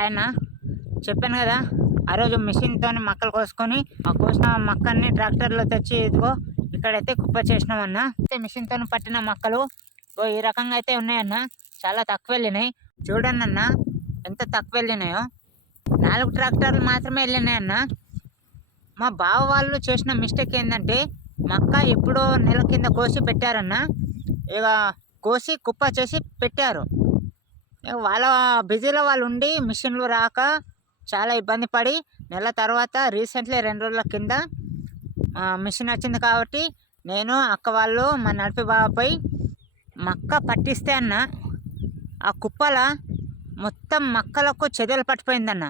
ఆయన చెప్పాను కదా ఆ రోజు మిషన్తో మక్కలు కోసుకొని ఆ కోసిన మక్కల్ని ట్రాక్టర్లో తెచ్చి ఇదిగో ఇక్కడైతే కుప్ప చేసినామన్న. అయితే మిషన్తో పట్టిన మక్కలు ఓ ఈ రకంగా అయితే ఉన్నాయన్న చాలా తక్కువ వెళ్ళినాయి చూడండి అన్న ఎంత తక్కువ వెళ్ళినాయో నాలుగు ట్రాక్టర్లు మాత్రమే వెళ్ళినాయన్న. మా బావ వాళ్ళు చేసిన మిస్టేక్ ఏంటంటే మక్క ఎప్పుడో నెల కింద కోసి పెట్టారన్న. ఇక కోసి కుప్ప చేసి పెట్టారు. వాళ్ళ బిజీలో వాళ్ళు ఉండి మిషన్లు రాక చాలా ఇబ్బంది పడి నెల తర్వాత రీసెంట్లీ రెండు రోజుల కింద మిషన్ వచ్చింది కాబట్టి నేను అక్క వాళ్ళు మా నడిపి బాబాపై మక్క పట్టిస్తే అన్న ఆ కుప్పల మొత్తం మక్కలకు చెదలు పట్టిపోయిందన్న.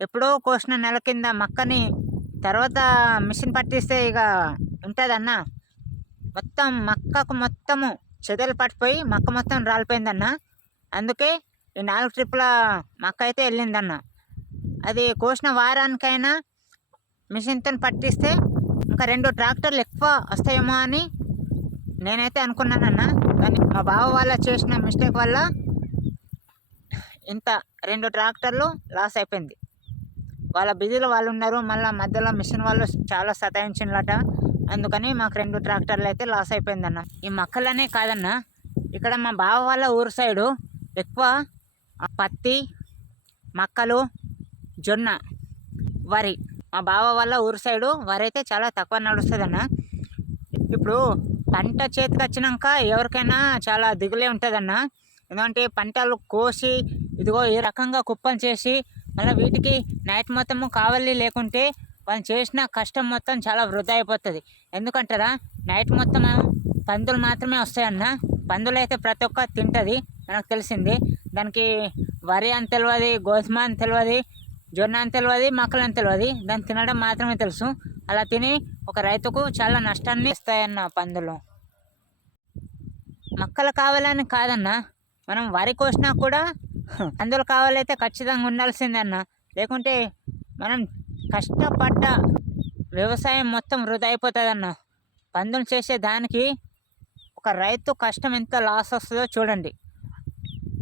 ఎప్పుడో కోసిన నెల కింద మక్కని తర్వాత మిషన్ పట్టిస్తే ఇక ఉంటుందన్న. మొత్తం మక్కకు మొత్తము చెదలు పట్టిపోయి మక్క మొత్తం రాలిపోయిందన్న. అందుకే ఈ నాలుగు ట్రిప్పుల మక్క అయితే వెళ్ళిందన్న. అది కోసిన వారానికైనా మిషన్తో పట్టిస్తే ఇంకా రెండు ట్రాక్టర్లు ఎక్కువ వస్తాయేమో అని నేనైతే అనుకున్నానన్న. కానీ మా బావ వాళ్ళ చేసిన మిస్టేక్ వల్ల ఇంత రెండు ట్రాక్టర్లు లాస్ అయిపోయింది. వాళ్ళ బిజీలో వాళ్ళు ఉన్నారు మళ్ళీ మధ్యలో మిషన్ వాళ్ళు చాలా సతాయించినలట. అందుకని మాకు రెండు ట్రాక్టర్లు అయితే లాస్ అయిపోయిందన్న. ఈ మక్కలనే కాదన్న ఇక్కడ మా బావ వాళ్ళ ఊరు సైడు ఎక్కువ ఆ పత్తి మక్కలు జొన్న వరి. మా బావ వల్ల ఊరు సైడు వరి అయితే చాలా తక్కువ నడుస్తుంది అన్న ఇప్పుడు పంట చేతికి వచ్చినాక ఎవరికైనా చాలా దిగులే ఉంటుందన్న. ఎందుకంటే పంటలు కోసి ఇదిగో ఈ రకంగా కుప్పలు చేసి మళ్ళీ వీటికి నైట్ మొత్తము కావాలి లేకుంటే వాళ్ళు చేసిన కష్టం మొత్తం చాలా వృధా అయిపోతుంది. ఎందుకంటారా? నైట్ మొత్తం పందులు మాత్రమే వస్తాయన్న. పందులు అయితే ప్రతి ఒక్క తింటుంది. మనకు తెలిసింది. దానికి వరి అని తెలియదు గోధుమ అని తెలియదు జొన్న అని తెలియదు మక్కలు అని తెలియదు దాన్ని తినడం మాత్రమే తెలుసు. అలా తిని ఒక రైతుకు చాలా నష్టాన్ని ఇస్తాయన్న పందులు. మక్కలు కావాలని కాదన్న. మనం వరి కోసినా కూడా పందులు కావాలైతే ఖచ్చితంగా ఉండాల్సిందే అన్న లేకుంటే మనం కష్టపడ్డ వ్యవసాయం మొత్తం వృధా అయిపోతుందన్న. పందులు చేసే దానికి ఒక రైతు కష్టం ఎంత లాస్ వస్తుందో చూడండి.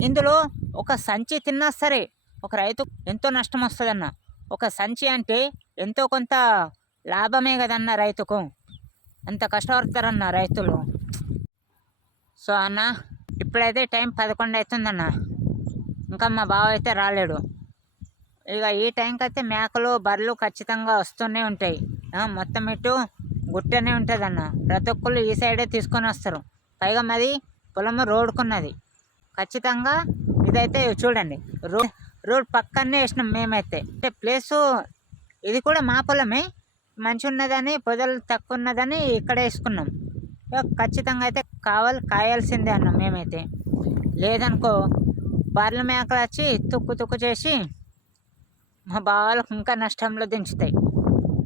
ఇందులో ఒక సంచి తిన్నా సరే ఒక రైతు ఎంతో నష్టం వస్తుందన్న. ఒక సంచి అంటే ఎంతో కొంత లాభమే కదన్న రైతుకు. అంత కష్టపడతారన్న రైతులు. సో అన్న ఇప్పుడైతే టైం పదకొండు అవుతుందన్న ఇంకా మా బావ అయితే రాలేడు. ఇక ఈ టైంకి అయితే మేకలు బర్రెలు ఖచ్చితంగా వస్తూనే ఉంటాయి. మొత్తం ఇటు గుట్టనే ఉంటుంది అన్న ప్రతి ఒక్కళ్ళు ఈ సైడే తీసుకొని వస్తారు. పైగా మాది పొలము రోడ్కున్నది ఖచ్చితంగా ఇదైతే చూడండి. రోడ్ రోడ్ పక్కనే వేసినాం మేమైతే. అంటే ప్లేసు ఇది కూడా మా పొలమే. మంచి ఉన్నదని పొదలు తక్కువ ఉన్నదని ఇక్కడ వేసుకున్నాం. ఇక ఖచ్చితంగా అయితే కావాలి కాయాల్సిందే అన్నాం మేమైతే. లేదనుకో బర్ల మేకలు వచ్చి తుక్కు తుక్కు చేసి మా బావలకు ఇంకా నష్టంలో దించుతాయి.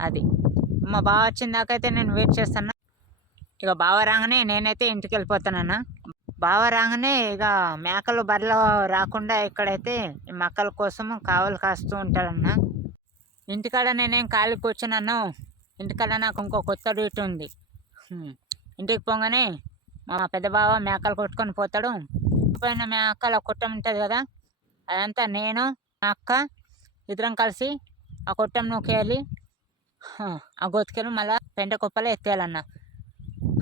అది. మా బావ వచ్చిన దాకైతే నేను వెయిట్ చేస్తాను ఇక బావ రాగానే నేనైతే ఇంటికి వెళ్ళిపోతానన్నా. బావ రాగానే ఇక మేకలు బర్రెలు రాకుండా ఇక్కడైతే మక్కల కోసం కావలు కాస్తూ ఉంటాడన్న. ఇంటికాడ నేనేం ఖాళీ కూర్చున్నాను ఇంటికాడ నాకు ఇంకో కొత్త డ్యూటీ ఉంది. ఇంటికి పోగానే మా పెద్ద బావ మేకలు కొట్టుకొని పోతాడు. పోయిన మేకల కుట్టం ఉంటుంది కదా అదంతా నేను మా అక్క ఇద్దరం కలిసి ఆ కుట్టం నూకేయాలి. ఆ గొతికెళ్ళి మళ్ళీ పెంట కుప్పలో ఎత్తేయాలన్న.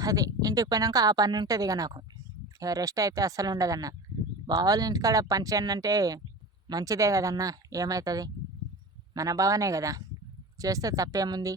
అది ఇంటికి పోయినాక ఆ పని ఉంటుంది ఇక నాకు. రెస్ట్ అయితే అస్సలు ఉండదన్న. బావాళ్ళ ఇంటికాడ పని చేయండి అంటే మంచిదే కదన్న ఏమవుతుంది మన బావనే కదా. చేస్తే తప్పేముంది?